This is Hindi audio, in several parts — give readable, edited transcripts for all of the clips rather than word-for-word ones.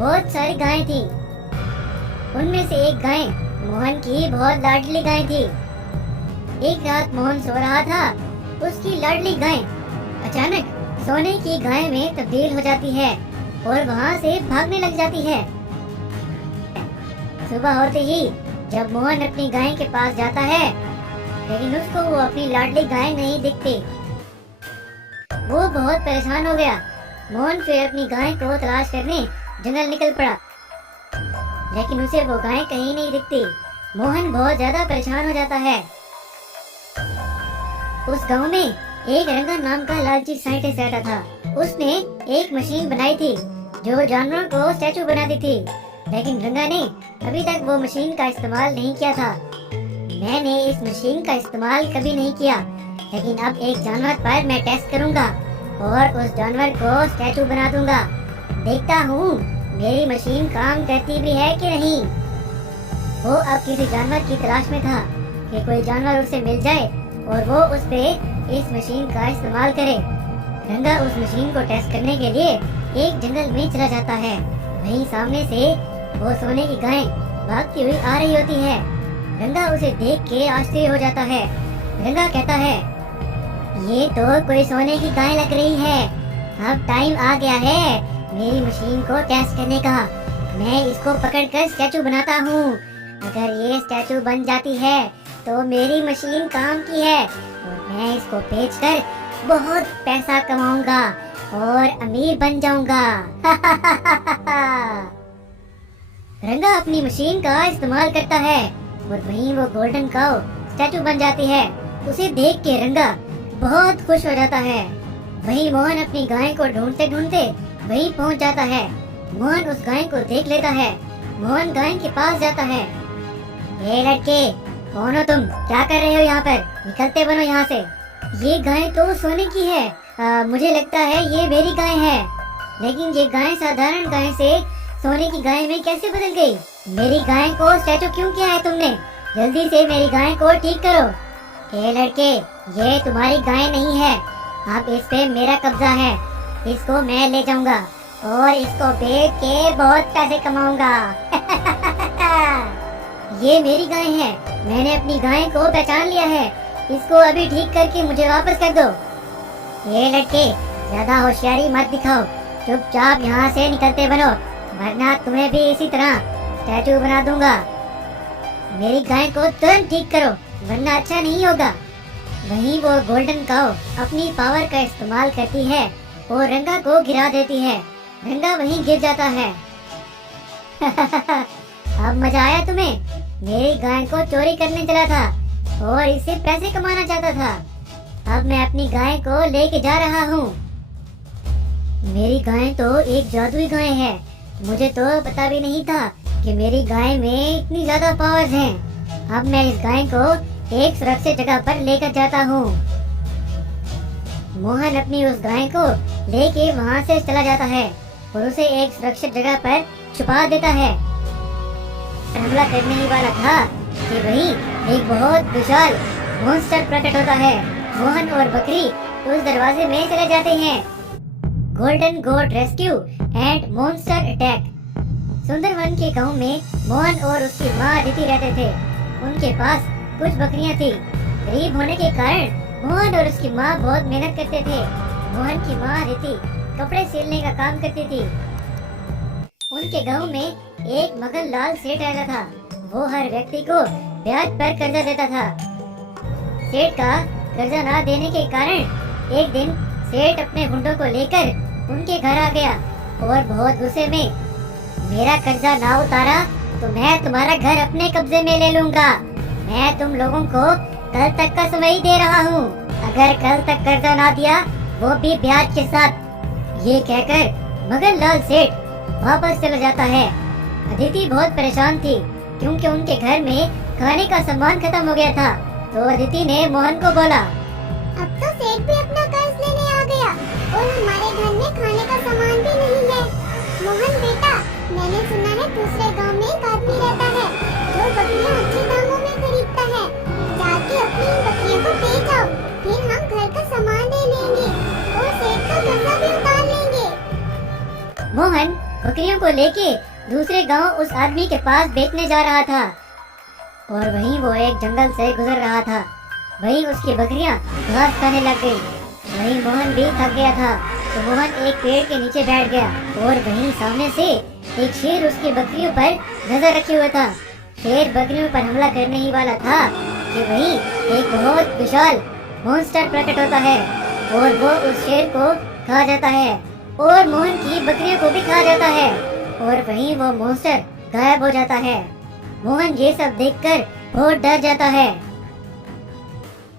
बहुत सारी गायें थी। उनमें से एक गाय मोहन की बहुत लाडली गाय थी। एक रात मोहन सो रहा था। उसकी लाडली गाय अचानक सोने की गाय में तब्दील हो जाती है और वहाँ से भागने लग जाती है। सुबह होते ही जब मोहन अपनी गाय के पास जाता है, लेकिन उसको वो अपनी लाडली गाय नहीं दिखती। वो बहुत परेशान हो गया। मोहन फिर अपनी गाय को तलाश करने जंगल निकल पड़ा, लेकिन उसे वो गाय कहीं नहीं दिखती। मोहन बहुत ज्यादा परेशान हो जाता है। उस गांव में एक रंगा नाम का लालची साइंटिस्ट रहता था। उसने एक मशीन बनाई थी जो जानवरों को स्टैचू बनाती थी, लेकिन रंगा ने अभी तक वो मशीन का इस्तेमाल नहीं किया था। मैंने इस मशीन का इस्तेमाल कभी नहीं किया, लेकिन अब एक जानवर पर मैं टेस्ट करूंगा और उस जानवर को स्टैचू बना दूंगा। देखता हूँ मेरी मशीन काम करती भी है कि नहीं। वो अब किसी जानवर की तलाश में था कि कोई जानवर उसे मिल जाए और वो उस पे इस मशीन का इस्तेमाल करे। रंगा उस मशीन को टेस्ट करने के लिए एक जंगल में चला जाता है। वहीं सामने से वो सोने की गाय भागती हुई आ रही होती है। रंगा उसे देख के आश्चर्य हो जाता है। रंगा कहता है, ये तो कोई सोने की गाय लग रही है। अब टाइम आ गया है मेरी मशीन को टेस्ट करने का। मैं इसको पकड़कर स्टैचू बनाता हूँ। अगर ये स्टैचू बन जाती है तो मेरी मशीन काम की है और मैं इसको बेचकर बहुत पैसा कमाऊंगा और अमीर बन जाऊंगा। रंगा अपनी मशीन का इस्तेमाल करता है और वहीं वो गोल्डन काऊ स्टैचू बन जाती है। उसे देख के रंगा बहुत खुश हो जाता है। वहीं मोहन अपनी गाय को ढूंढते ढूंढते वहीं पहुंच जाता है। मोहन उस गाय को देख लेता है। मोहन गाय के पास जाता है। ये लड़के, कौन हो तुम? क्या कर रहे हो यहाँ पर? निकलते बनो यहाँ से। ये गाय तो सोने की है। मुझे लगता है ये मेरी गाय है, लेकिन ये गाय साधारण गाय से सोने की गाय में कैसे बदल गई? मेरी गाय को स्टैचू क्यों किया है तुमने? जल्दी से मेरी गाय को ठीक करो। ये लड़के, ये तुम्हारी गाय नहीं है। अब इस पे मेरा कब्जा है। इसको मैं ले जाऊंगा और इसको बेच के बहुत पैसे कमाऊंगा। ये मेरी गाय है। मैंने अपनी गाय को पहचान लिया है। इसको अभी ठीक करके मुझे वापस कर दो। ये लड़के, ज्यादा होशियारी मत दिखाओ। चुपचाप यहाँ से निकलते बनो, वरना तुम्हें भी इसी तरह स्टैचू बना दूंगा। मेरी गाय को तुरंत ठीक करो, वरना अच्छा नहीं होगा। वहीं वो गोल्डन काऊ अपनी पावर का इस्तेमाल करती है और रंगा को गिरा देती है। रंगा वहीं गिर जाता है। अब मजा आया तुम्हें? मेरी गाय को चोरी करने चला था और इससे पैसे कमाना चाहता था। अब मैं अपनी गाय को लेके जा रहा हूँ। मेरी गाय तो एक जादुई गाय है। मुझे तो पता भी नहीं था कि मेरी गाय में इतनी ज्यादा पावर्स हैं। अब मैं इस गाय को एक सुरक्षित जगह पर लेकर जाता हूँ। मोहन अपनी उस गाय को लेके वहाँ से चला जाता है और उसे एक सुरक्षित जगह पर छुपा देता है। हमला करने ही वाला था कि वहीं एक बहुत विशाल मॉन्स्टर प्रकट होता है। मोहन और बकरी उस दरवाजे में चले जाते हैं। Golden goat rescue and monster attack. Sundarban के गांव में मोहन और उसकी माँ अदिति रहते थे। उनके पास कुछ बकरियां थी। गरीब होने के कारण मोहन और उसकी माँ बहुत मेहनत करते थे। मोहन की माँ अदिति कपड़े सिलने का काम करती थी। उनके गांव में एक मगन लाल सेठ रहता था। वो हर व्यक्ति को ब्याज पर कर्जा देता था। सेठ का कर्जा ना देने के कारण एक दिन सेठ अपने गुंडों को लेकर उनके घर आ गया और बहुत गुस्से में, मेरा कर्जा ना उतारा तो मैं तुम्हारा घर अपने कब्जे में ले लूंगा। मैं तुम लोगों को कल तक का समय ही दे रहा हूँ। अगर कल तक कर्जा ना दिया, वो भी ब्याज के साथ। ये कहकर मगन लाल सेठ वापस चला जाता है। अदिति बहुत परेशान थी क्योंकि उनके घर में खाने का सामान खत्म हो गया था। तो अदिति ने मोहन को बोला, अब तो सेठ भी अपना कर्ज लेने आ गया और हमारे घर में खाने का सामान भी नहीं है। मोहन बेटा, मैंने सुना है दूसरे गांव में एक आदमी रहता है जो बकरियां अच्छे दामों में खरीदता है। जाके अपनी इन बकरियों को बेच आओ, फिर हम घर का सामान ले लेंगे और सेठ का कर्जा भी उतार लेंगे। मोहन बकरियों को लेके दूसरे गांव उस आदमी के पास बेचने जा रहा था और वहीं वो एक जंगल से गुजर रहा था। वहीं उसकी बकरियां घास खाने लग गई। वहीं मोहन भी थक गया था तो मोहन एक पेड़ के नीचे बैठ गया और वहीं सामने से एक शेर उसकी बकरियों पर नजर रखे हुए था। शेर बकरियों पर हमला करने ही वाला था कि वहीं एक बहुत विशाल मॉन्स्टर प्रकट होता है और वो उस शेर को खा जाता है और मोहन की बकरियों को भी खा जाता है और वहीं वो मॉन्स्टर गायब हो जाता है। मोहन ये सब देखकर बहुत डर जाता है।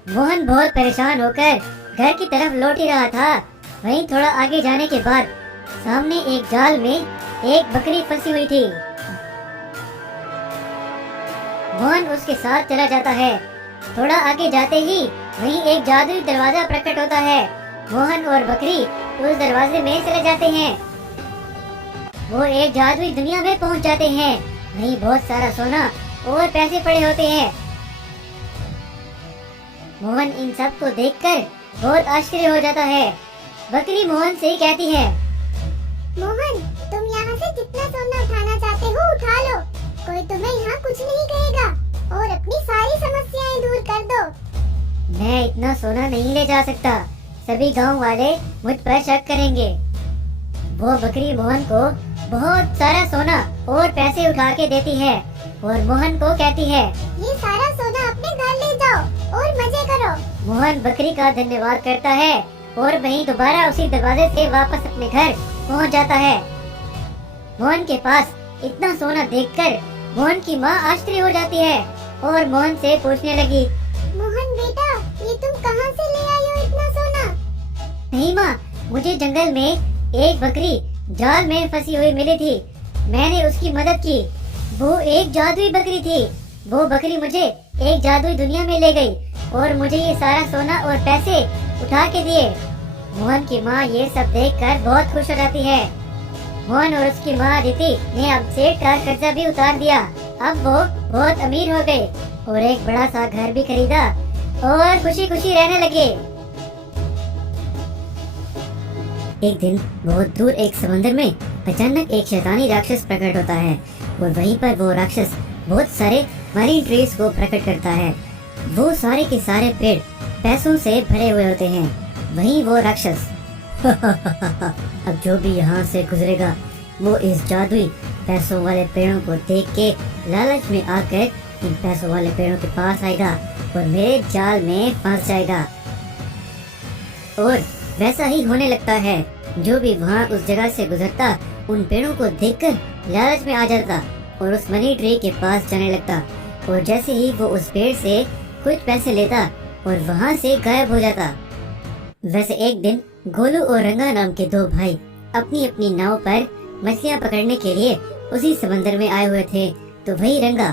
मोहन बहुत परेशान होकर घर की तरफ लौट ही रहा था। वहीं थोड़ा आगे जाने के बाद सामने एक जाल में एक बकरी फंसी हुई थी। मोहन उसके साथ चला जाता है। थोड़ा आगे जाते ही वहीं एक जादुई दरवाजा प्रकट होता है। मोहन और बकरी उस दरवाजे में चले जाते हैं। वो एक जादुई दुनिया में पहुंच जाते हैं। वहीं बहुत सारा सोना और पैसे पड़े होते हैं। मोहन इन सब को देखकर बहुत आश्चर्य हो जाता है। बकरी मोहन से कहती है, मोहन, तुम यहाँ से जितना सोना उठाना चाहते हो उठा लो, कोई तुम्हें यहाँ कुछ नहीं कहेगा और अपनी सारी समस्याएं दूर कर दो। मैं इतना सोना नहीं ले जा सकता, सभी गांव वाले मुझ पर शक करेंगे। वो बकरी मोहन को बहुत सारा सोना और पैसे उठा के देती है और मोहन को कहती है, ये सारा सोना अपने घर ले जाओ और मजे करो। मोहन बकरी का धन्यवाद करता है और वहीं दोबारा उसी दरवाजे से वापस अपने घर पहुंच जाता है। मोहन के पास इतना सोना देखकर मोहन की माँ आश्चर्य हो जाती है और मोहन से पूछने लगी, मोहन बेटा, ये तुम कहाँ से ले आई हो इतना सोना? नहीं माँ, मुझे जंगल में एक बकरी जाल में फंसी हुई मिली थी। मैंने उसकी मदद की। वो एक जादुई बकरी थी। वो बकरी मुझे एक जादुई दुनिया में ले गई और मुझे ये सारा सोना और पैसे उठा के दिए। मोहन की माँ ये सब देखकर बहुत खुश हो जाती है। मोहन और उसकी माँ अदिति ने अब सेठ का कर्जा भी उतार दिया। अब वो बहुत अमीर हो गए और एक बड़ा सा घर भी खरीदा और खुशी खुशी रहने लगे। एक दिन बहुत दूर एक समंदर में अचानक एक शैतानी राक्षस प्रकट होता है और वहीं पर वो राक्षस बहुत सारे मरीन ट्रीज को प्रकट करता है। वो सारे के सारे पेड़ पैसों से भरे हुए होते हैं। वहीं वो राक्षस अब जो भी यहाँ से गुजरेगा वो इस जादुई पैसों वाले पेड़ों को देख के लालच में आकर इन पैसों वाले पेड़ों के पास आएगा और मेरे जाल में फंस जाएगा। और वैसा ही होने लगता है। जो भी वहाँ उस जगह से गुजरता उन पेड़ों को देखकर लालच में आ जाता और उस मनी ट्री के पास जाने लगता और जैसे ही वो उस पेड़ से कुछ पैसे लेता और वहाँ से गायब हो जाता। वैसे एक दिन गोलू और रंगा नाम के दो भाई अपनी अपनी नाव पर मछलियाँ पकड़ने के लिए उसी समंदर में आए हुए थे। तो वही रंगा,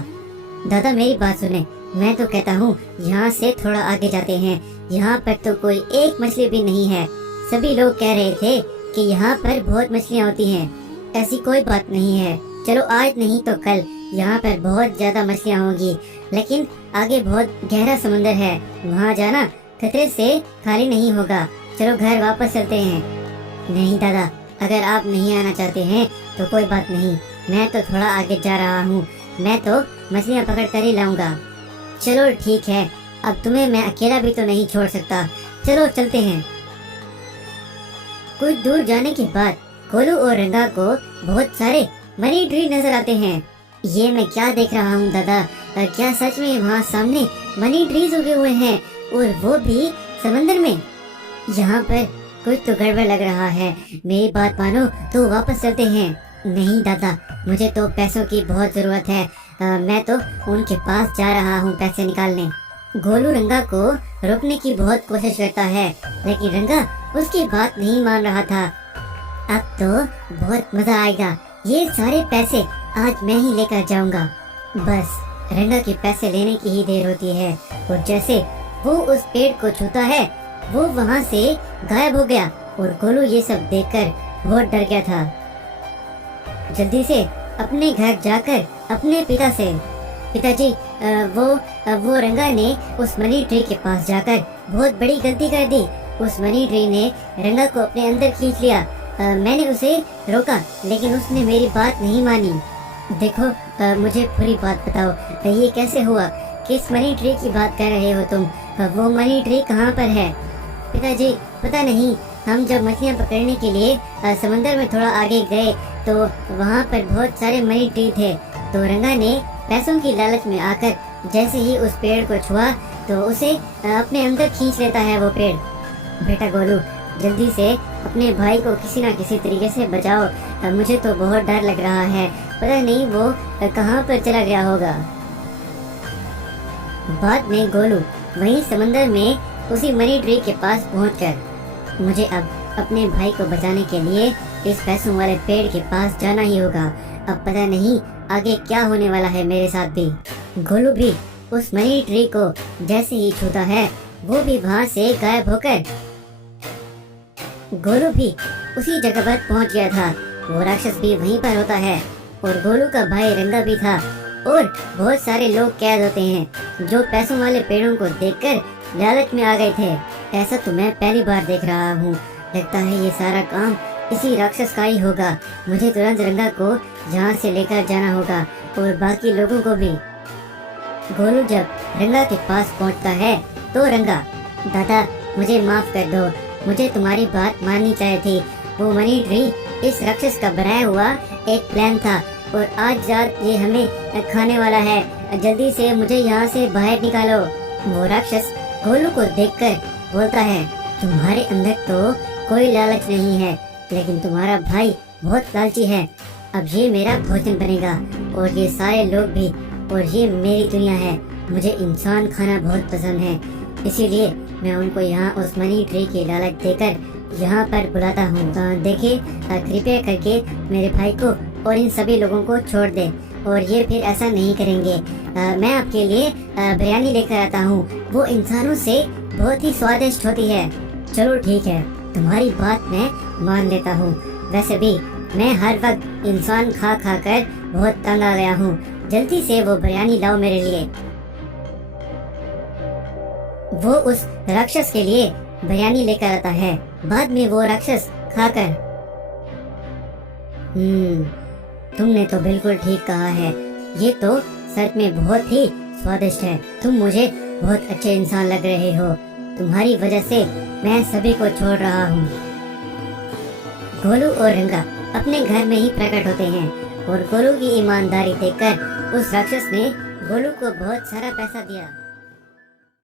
दादा मेरी बात सुने, मैं तो कहता हूँ यहाँ से थोड़ा आगे जाते हैं। यहाँ पर तो कोई एक मछली भी नहीं है। सभी लोग कह रहे थे कि यहाँ पर बहुत मछलियाँ होती हैं। ऐसी कोई बात नहीं है। चलो आज नहीं तो कल यहाँ पर बहुत ज्यादा मछलियाँ होंगी, लेकिन आगे बहुत गहरा समंदर है, वहाँ जाना खतरे से खाली नहीं होगा। चलो घर वापस चलते हैं। नहीं दादा, अगर आप नहीं आना चाहते हैं तो कोई बात नहीं, मैं तो थोड़ा आगे जा रहा हूँ, मैं तो मछलियाँ पकड़ कर ही लाऊंगा। चलो ठीक है, अब तुम्हें मैं अकेला भी तो नहीं छोड़ सकता, चलो चलते हैं। कुछ दूर जाने के बाद गोलू और रंगा को बहुत सारे मनी ट्री नजर आते हैं। ये मैं क्या देख रहा हूँ दादा, क्या सच में वहाँ सामने मनी ट्रीज उगे हुए हैं और वो भी समंदर में? यहाँ पर कुछ तो गड़बड़ लग रहा है। मेरी बात मानो तो वापस चलते हैं। नहीं दादा, मुझे तो पैसों की बहुत जरूरत है, मैं तो उनके पास जा रहा हूँ पैसे निकालने। गोलू रंगा को रोकने की बहुत कोशिश करता है, लेकिन रंगा उसकी बात नहीं मान रहा था। अब तो बहुत मजा आएगा, ये सारे पैसे आज मैं ही लेकर जाऊंगा। बस रंगा के पैसे लेने की ही देर होती है और जैसे वो उस पेड़ को छूता है वो वहाँ से गायब हो गया और गोलू ये सब देखकर बहुत डर गया था। जल्दी से अपने घर जाकर अपने पिता से, पिताजी वो रंगा ने उस मनी ट्री के पास जाकर बहुत बड़ी गलती कर दी। उस मनी ट्री ने रंगा को अपने अंदर खींच लिया मैंने उसे रोका लेकिन उसने मेरी बात नहीं मानी। देखो मुझे पूरी बात बताओ, ये कैसे हुआ? किस मनी ट्री की बात कर रहे हो तुम? वो मनी ट्री कहाँ पर है? पिताजी पता नहीं, हम जब मछलियाँ पकड़ने के लिए समंदर में थोड़ा आगे गए तो वहाँ पर बहुत सारे मनी ट्री थे। तो रंगा ने पैसों की लालच में आकर जैसे ही उस पेड़ को छुआ तो उसे अपने अंदर खींच लेता है वो पेड़। बेटा गोलू, जल्दी से अपने भाई को किसी ना किसी तरीके से बचाओ। मुझे तो बहुत डर लग रहा है, पता नहीं वो कहाँ पर चला गया होगा। बाद में गोलू वहीं समंदर में उसी मनी ट्री के पास पहुंचकर, मुझे अब अपने भाई को बचाने के लिए इस पैसों वाले पेड़ के पास जाना ही होगा। अब पता नहीं आगे क्या होने वाला है मेरे साथ भी। गोलू भी उस मनी ट्री को जैसे ही छूता है वो भी वहाँ से गायब होकर गोलू भी उसी जगह पर पहुंच गया था। वो राक्षस भी वहीं पर होता है और गोलू का भाई रंगा भी था और बहुत सारे लोग कैद होते हैं जो पैसों वाले पेड़ों को देखकर लालच में आ गए थे। ऐसा तो मैं पहली बार देख रहा हूँ। लगता है ये सारा काम इसी राक्षस का ही होगा। मुझे तुरंत रंगा को यहाँ से लेकर जाना होगा और बाकी लोगों को भी। गोलू जब रंगा के पास पहुँचता है तो रंगा, दादा मुझे माफ कर दो, मुझे तुम्हारी बात माननी चाहिए थी। वो मनी ट्री इस राक्षस का बनाया हुआ एक प्लान था और आज रात ये हमें खाने वाला है। जल्दी से मुझे यहाँ से बाहर निकालो। वो राक्षस गोलू को देखकर बोलता है, तुम्हारे अंदर तो कोई लालच नहीं है लेकिन तुम्हारा भाई बहुत लालची है। अब ये मेरा भोजन बनेगा और ये सारे लोग भी, और ये मेरी दुनिया है। मुझे इंसान खाना बहुत पसंद है, इसीलिए मैं उनको यहाँ उस मनी ट्री की लालच देकर यहाँ पर बुलाता हूँ। देखिए कृपया करके मेरे भाई को और इन सभी लोगों को छोड़ दे और ये फिर ऐसा नहीं करेंगे। मैं आपके लिए बिरयानी लेकर आता हूँ, वो इंसानों से बहुत ही स्वादिष्ट होती है। चलो ठीक है, तुम्हारी बात मैं मान लेता हूँ। वैसे भी मैं हर वक्त इंसान खा खा कर बहुत तंग आ गया हूँ। जल्दी से वो बिरयानी लाओ मेरे लिए। वो उस राक्षस के लिए बिरयानी लेकर आता है। बाद में वो राक्षस खाकर, तुमने तो बिल्कुल ठीक कहा है, ये तो सच में बहुत ही स्वादिष्ट है। तुम मुझे बहुत अच्छे इंसान लग रहे हो, तुम्हारी वजह से मैं सभी को छोड़ रहा हूँ। गोलू और रंगा अपने घर में ही प्रकट होते हैं और गोलू की ईमानदारी देखकर उस राक्षस ने गोलू को बहुत सारा पैसा दिया।